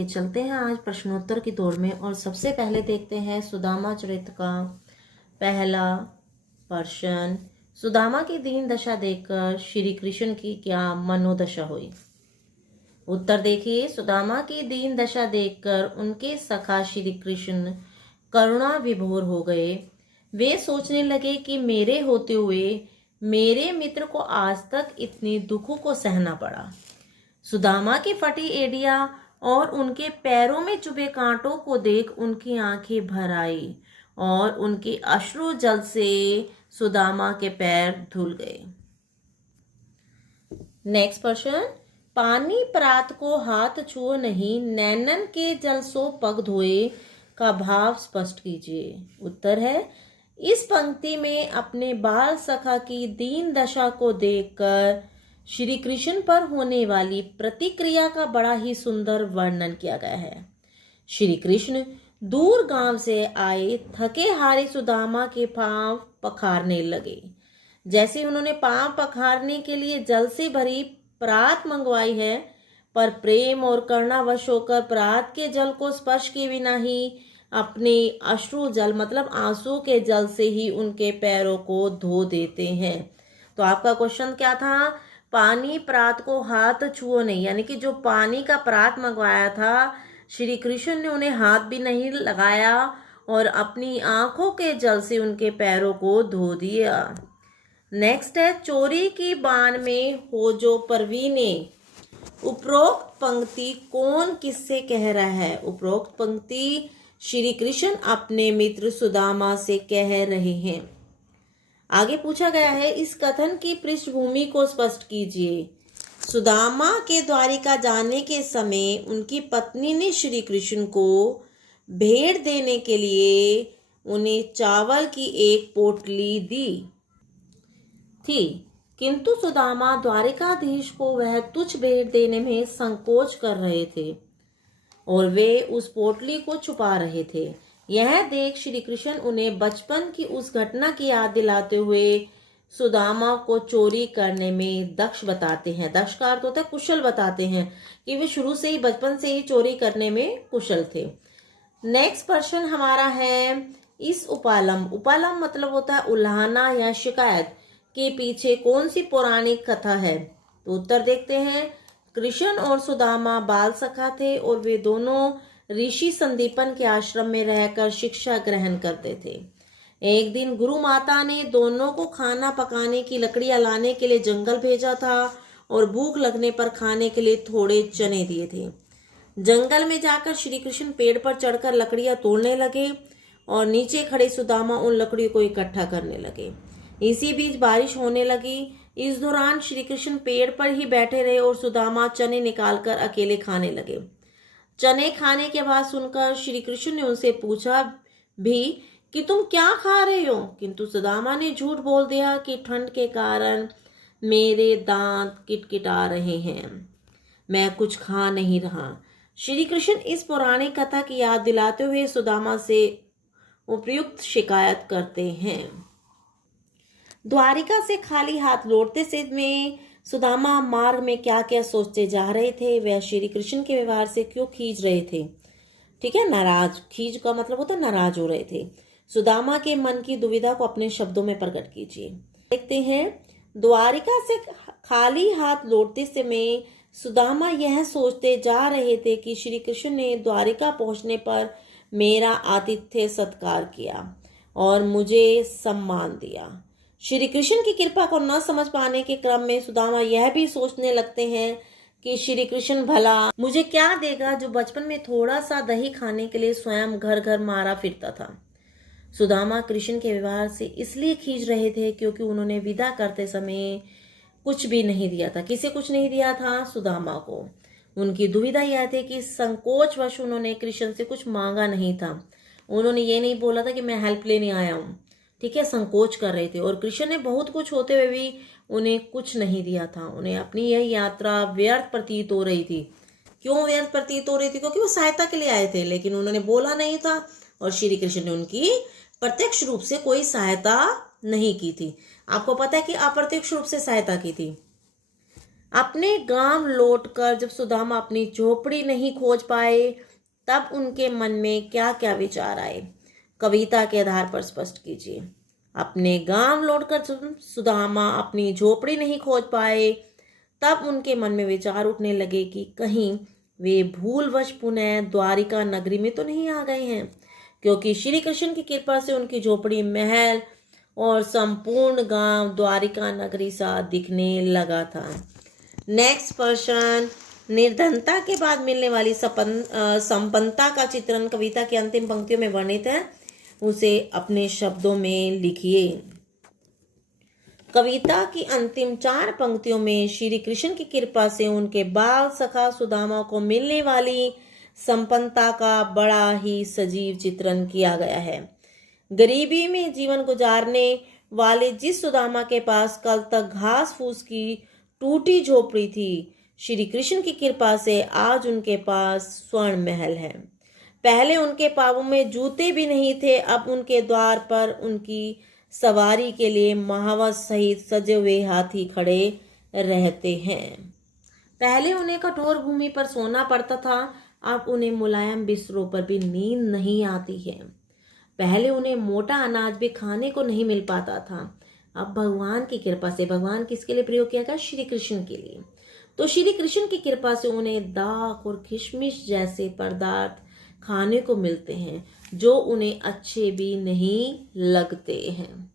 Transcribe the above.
चलिए चलते हैं आज प्रश्नोत्तर की दौड़ में और सबसे पहले देखते हैं सुदामा चरित्र का पहला प्रश्न। सुदामा की दीन दशा देखकर श्री कृष्ण की क्या मनोदशा हुई? उत्तर देखिए, सुदामा की दीन दशा देखकर उनके सखा श्री कृष्ण करुणा विभोर हो गए। वे सोचने लगे कि मेरे होते हुए मेरे मित्र को आज तक इतनी दुखों को सहना पड़ा। सुदामा की फटी एड़ियां और उनके पैरों में चुभे कांटों को देख उनकी आंखें भर आई और उनके अश्रु जल से सुदामा के पैर धुल गए। नेक्स्ट प्रश्न। पानी प्रात को हाथ छुओ नहीं, नैनन के जल सो पग धोए का भाव स्पष्ट कीजिए। उत्तर है, इस पंक्ति में अपने बाल सखा की दीन दशा को देखकर श्री कृष्ण पर होने वाली प्रतिक्रिया का बड़ा ही सुंदर वर्णन किया गया है। श्री कृष्ण दूर गांव से आए थके हारे सुदामा के पांव पखारने लगे। जैसे उन्होंने पांव पखारने के लिए जल से भरी प्रात मंगवाई है, पर प्रेम और करुणावश होकर प्रात के जल को स्पर्श किए बिना ही अपने अश्रु जल मतलब आंसू के जल से ही उनके पैरों को धो देते हैं। तो आपका क्वेश्चन क्या था? पानी प्रात को हाथ छुओ नहीं, यानी कि जो पानी का प्रात मंगवाया था श्री कृष्ण ने उन्हें हाथ भी नहीं लगाया और अपनी आंखों के जल से उनके पैरों को धो दिया। नेक्स्ट है, चोरी की बान में हो जो परवीने। उपरोक्त पंक्ति कौन किससे कह रहा है? उपरोक्त पंक्ति श्री कृष्ण अपने मित्र सुदामा से कह रहे हैं। आगे पूछा गया है, इस कथन की पृष्ठभूमि को स्पष्ट कीजिए। सुदामा के द्वारिका जाने के समय उनकी पत्नी ने श्री कृष्ण को भेंट देने के लिए उन्हें चावल की एक पोटली दी थी, किंतु सुदामा द्वारिकाधीश को वह तुच्छ भेंट देने में संकोच कर रहे थे और वे उस पोटली को छुपा रहे थे। यह देख श्री कृष्ण उन्हें बचपन की उस घटना की याद दिलाते हुए सुदामा को चोरी करने में दक्ष बताते हैं। दक्ष का अर्थ होता है कुशल बताते हैं कि वे शुरू से ही बचपन से ही चोरी करने में कुशल थे। नेक्स्ट प्रश्न हमारा है, इस उपालम। उपालम मतलब होता है उल्हाना या शिकायत के पीछे कौन सी पौराणिक कथा है? तो उत्तर देखते हैं। कृष्ण और सुदामा बाल सखा थे और वे दोनों ऋषि संदीपन के आश्रम में रहकर शिक्षा ग्रहण करते थे। एक दिन गुरु माता ने दोनों को खाना पकाने की लकड़ियां लाने के लिए जंगल भेजा था और भूख लगने पर खाने के लिए थोड़े चने दिए थे। जंगल में जाकर श्री कृष्ण पेड़ पर चढ़कर लकड़ियां तोड़ने लगे और नीचे खड़े सुदामा उन लकड़ियों को इकट्ठा करने लगे। इसी बीच बारिश होने लगी। इस दौरान श्री कृष्ण पेड़ पर ही बैठे रहे और सुदामा चने निकालकर अकेले खाने लगे। चने खाने के बाद सुनकर श्री कृष्ण ने उनसे पूछा भी कि तुम क्या खा रहे हो, किंतु सुदामा ने झूठ बोल दिया कि ठंड के कारण मेरे दांत किटकिटा रहे हैं, मैं कुछ खा नहीं रहा। श्री कृष्ण इस पौराणिक कथा की याद दिलाते हुए सुदामा से उपयुक्त शिकायत करते हैं। द्वारिका से खाली हाथ लौटते समय सुदामा मार्ग में क्या क्या सोचते जा रहे थे, वह श्री कृष्ण के व्यवहार से क्यों खींच रहे थे? ठीक है, नाराज। खींच का मतलब होता है नाराज हो रहे थे। सुदामा के मन की दुविधा को अपने शब्दों में प्रकट कीजिए। देखते हैं, द्वारिका से खाली हाथ लौटते समय सुदामा यह सोचते जा रहे थे कि श्री कृष्ण ने द्वारिका पहुंचने पर मेरा आतिथ्य सत्कार किया और मुझे सम्मान दिया। श्री कृष्ण की कृपा को न समझ पाने के क्रम में सुदामा यह भी सोचने लगते हैं कि श्री कृष्ण भला मुझे क्या देगा जो बचपन में थोड़ा सा दही खाने के लिए स्वयं घर घर मारा फिरता था। सुदामा कृष्ण के व्यवहार से इसलिए खींच रहे थे क्योंकि उन्होंने विदा करते समय कुछ भी नहीं दिया था। किसे कुछ नहीं दिया था? सुदामा को। उनकी दुविधा यह थी कि संकोचवश उन्होंने कृष्ण से कुछ मांगा नहीं था। उन्होंने ये नहीं बोला था कि मैं हेल्प लेने आया हूँ, ठीक है, संकोच कर रहे थे। और कृष्ण ने बहुत कुछ होते हुए भी उन्हें कुछ नहीं दिया था। उन्हें अपनी यह यात्रा व्यर्थ प्रतीत हो रही थी। क्यों व्यर्थ प्रतीत हो रही थी? क्योंकि वो सहायता के लिए आए थे, लेकिन उन्होंने बोला नहीं था और श्री कृष्ण ने उनकी प्रत्यक्ष रूप से कोई सहायता नहीं की थी। आपको पता है कि अप्रत्यक्ष रूप से सहायता की थी। अपने गांव लौटकर जब सुदामा अपनी झोपड़ी नहीं खोज पाए, तब उनके मन में क्या क्या विचार आए, कविता के आधार पर स्पष्ट कीजिए। अपने गांव लौटकर जब सुदामा अपनी झोपड़ी नहीं खोज पाए, तब उनके मन में विचार उठने लगे कि कहीं वे भूलवश पुनः द्वारिका नगरी में तो नहीं आ गए हैं, क्योंकि श्री कृष्ण की कृपा से उनकी झोपड़ी महल और संपूर्ण गांव द्वारिका नगरी सा दिखने लगा था। नेक्स्ट पर्सन, निर्धनता के बाद मिलने वाली संपन्नता का चित्रण कविता की अंतिम पंक्तियों में वर्णित है, उसे अपने शब्दों में लिखिए। कविता की अंतिम 4 पंक्तियों में श्री कृष्ण की कृपा से उनके बाल सखा सुदामा को मिलने वाली संपन्नता का बड़ा ही सजीव चित्रण किया गया है। गरीबी में जीवन गुजारने वाले जिस सुदामा के पास कल तक घास फूस की टूटी झोपड़ी थी, श्री कृष्ण की कृपा से आज उनके पास स्वर्ण महल है। पहले उनके पांवों में जूते भी नहीं थे, अब उनके द्वार पर उनकी सवारी के लिए महावत सहित सजे हुए हाथी खड़े रहते हैं। पहले उन्हें कठोर भूमि पर सोना पड़ता था, अब उन्हें मुलायम बिस्तरों पर भी नींद नहीं आती है। पहले उन्हें मोटा अनाज भी खाने को नहीं मिल पाता था, अब भगवान की कृपा से, भगवान किसके लिए प्रयोग किया गया? श्री कृष्ण के लिए। तो श्री कृष्ण की कृपा से उन्हें दाख और किशमिश जैसे पदार्थ खाने को मिलते हैं, जो उन्हें अच्छे भी नहीं लगते हैं।